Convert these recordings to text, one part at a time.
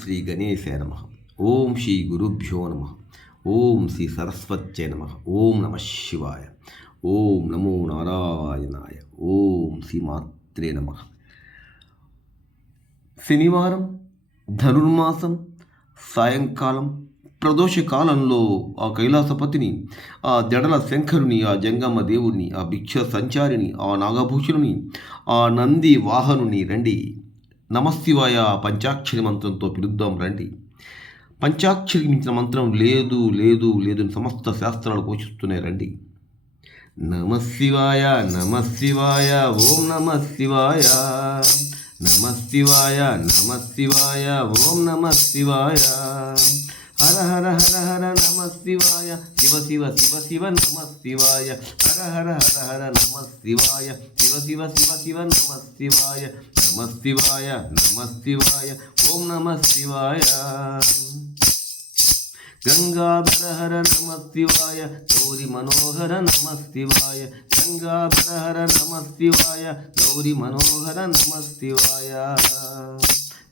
శ్రీ గణేశాయ నమ. ఓం శ్రీ గురుభ్యో నమ. ఓం శ్రీ సరస్వత్యై నమ. ఓం నమ శివాయ. ఓం నమో నారాయణాయ. ఓం శ్రీ మాత్రే నమ. శనివారం ధనుర్మాసం సాయంకాలం ప్రదోష కాలంలో ఆ కైలాసపతిని, ఆ జడల శంకరుని, ఆ జంగమ్మ దేవుణ్ణి, ఆ భిక్ష సంచారిని, ఆ నాగభూషణుని, ఆ నంది వాహనుని రండి నమశివాయ పంచాక్షరి మంత్రంతో పిలుద్దాం రండి. పంచాక్షరికి మించిన మంత్రం లేదు లేదు లేదు సమస్త శాస్త్రాలు పోషిస్తున్నాయి రండి. నమశివాయ నమశివాయ ఓం నమశివాయ నమశివాయ నమశివాయ ఓం నమశివాయ హర హర హర హర నమశివాయ శివ శివ శివ శివ నమశివాయ హర హర హర హర నమశివాయ శివ శివ శివ శివ నమశివాయ నమశివాయ నమశివాయ ఓం నమశివాయ గంగాధర హర నమశివాయ గౌరీ మనోహర నమశివాయ గంగాధర హర నమశివాయ గౌరీ మనోహర నమశివాయ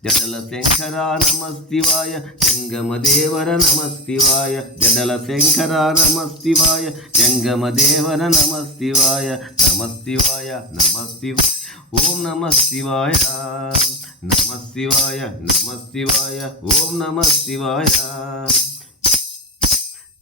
జడల శంకర నమశివాయ జంగమదేవర నమశివాయ జడల శంకర నమశివాయ జంగమదేవర నమశివాయ నమశివాయ నమశివాయ ఓం నమశివాయ నమశివాయ నమశివాయ ఓం నమశివాయ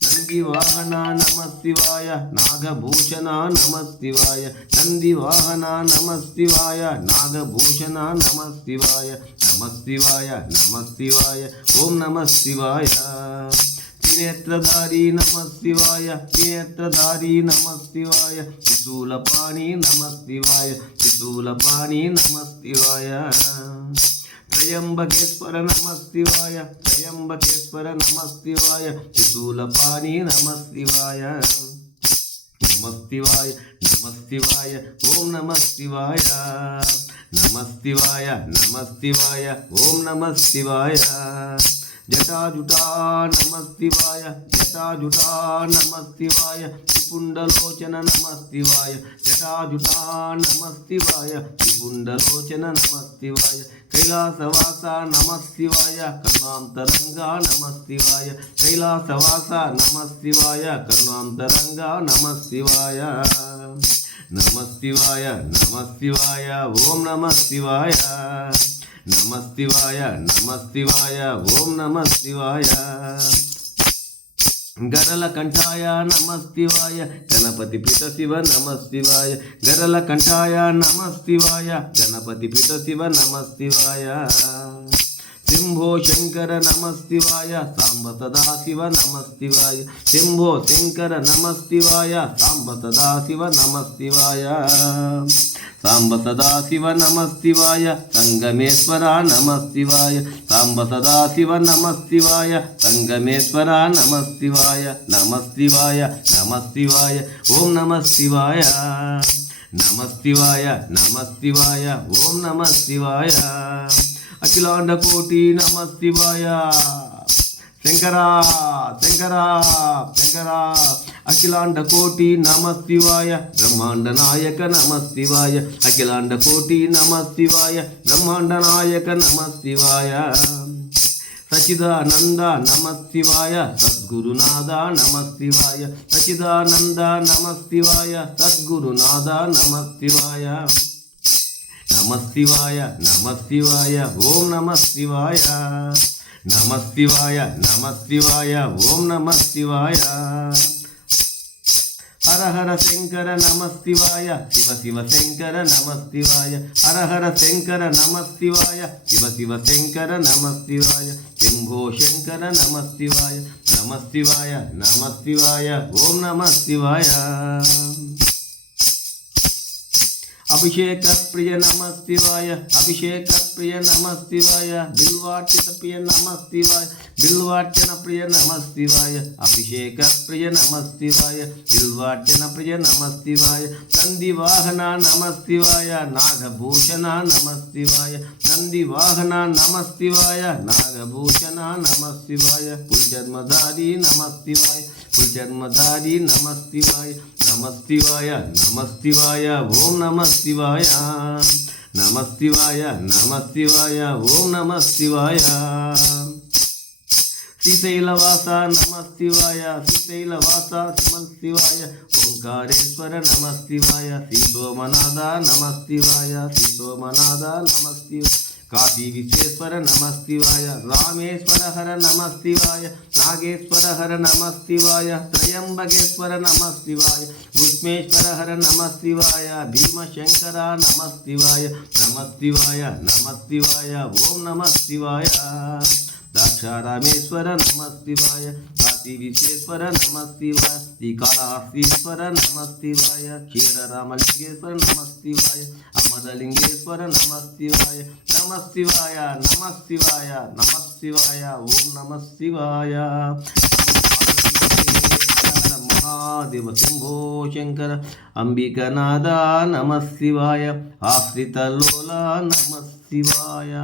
నంది వాహన నమశివాయ నాగభూషణ నమశివాయ నంది వాహన నమశివాయ నాగభూషణ నమశివాయ నమశివాయ నమశివాయ ఓం నమశివాయ త్రినేత్రధారి నమశివాయ త్రినేత్రధారి నమశివాయ త్రిశూలపాణి నమశివాయ త్రిశూలపాణి నమశివాయ త్రయంబకేశ్వర నమశివాయ త్రయంబకేశ్వర నమశివాయ త్రిశూలపాణి నమశివాయ నమశివాయ నమశివాయ ఓం నమశివాయ నమశివాయ నమశివాయ ఓం నమశివాయ జటాజుటా నమశివాయ జటాజుటా నమశివాయ త్రిపుండలోచన నమశివాయ జటాజుటా నమశివాయ త్రిపుండలోచన నమశివాయ కైలాసవాస నమశివాయ కరుణాంతరంగా నమశివాయ కైలాసవాస నమశివాయ కరుణాంతరంగా నమశివాయ నమశివాయ నమశివాయ ఓం నమశివాయ నమశివాయ నమశివాయ ఓం నమశివాయ గరల కంఠాయ నమశివాయ గణపతి పిత శివ నమశివాయ గరల కంఠాయ నమశివాయ గణపతి పిత శివ నమశివాయ శంభో శంకర నమశివాయ సాంబ సదాశివ నమశివాయ శంభో శంకర నమశివాయ సాంబ సదాశివ నమశివాయ సాంబ సదాశివ నమశివాయ సంగమేశ్వర నమశివాయ సాంబ సదాశివ నమశివాయ సంగమేశ్వర నమశివాయ నమశివాయ నమశివాయ ఓం నమశివాయ నమశివాయ నమశివాయ ఓం నమశివాయ అఖిలాండ కోటి నమశివాయ శంకరా శంకరా శంకరా అఖిలాండ కోటి నమశివాయ బ్రహ్మాండ నాయక నమశివాయ అఖిలాండ కోటి నమశివాయ బ్రహ్మాండ నాయక నమశివాయ సచిదానంద నమశివాయ సద్గురునాథ నమశివాయ సచిదానంద నమశివాయ సద్గురునాథ నమశివాయ నమశివాయ నమశివాయ ఓం నమశివాయ నమశివాయ నమశివాయ ఓం నమశివాయ హర హర శంకర నమశివాయ శివ శివ శంకర నమశివాయ హర హర శంకర నమశివాయ శివ శివ శంకర నమశివాయ శంభో శంకర నమశివాయ నమశివాయ నమశివాయ ఓం నమశివాయ అభిషేక ప్రియ నమశివాయ అభిషేక ప్రియ నమశివాయ బిల్వార్చిత ప్రియ నమశివాయ బిల్వార్చన ప్రియ నమశివాయ అభిషేక ప్రియ నమశివాయ బిల్వార్చన ప్రియ నమశివాయ నంది వాహన నమశివాయ నాగభూషణ నమశివాయ నంది వాహన నమశివాయ నాగభూషణ నమశివాయ పుల్జన్మధారి నమశివాయ పుల్జన్మధారి నమశివాయ నమశివాయ నమశివాయ ఓం నమశివాయ నమ శివాయ నమ శివాయ ఓం నమ శివాయ. శ్రీశైలవాస నమ శివాయ శ్రీశైలవాస నమ శివాయ. ఓంకారేశ్వర నమ శివాయ శ్రీ సోమనాథ నమ శివాయ శ్రీ సోమనాథ నమ శివాయ. కాశీ విశ్వేశ్వర నమ శివాయ రామేశ్వర హర నమ శివాయ నాగేశ్వర హర నమ శివాయ త్రయంబకేశ్వర నమ శివాయ భూష్మేశ్వర హర నమ శివాయ భీమశంకర నమ శివాయ నమ శివాయ నమ శివాయ ఓం నమ శివాయ. ద్రాక్షారామేశ్వర నమ శివాయ కాశీ విశ్వేశ్వర నమ శివాయ శ్రీకాళహస్తీశ్వర నమ శివాయ క్షీరరామలింగేశ్వర నమ శివాయ అమరలింగేశ్వర నమ శివాయ నమ శివాయ నమ శివాయ నమ శివాయ ఓం నమ శివాయ. మహాదేవ శంభో శంకర అంబికనాథ నమ శివాయ ఆశ్రితలోల నమ శివాయ.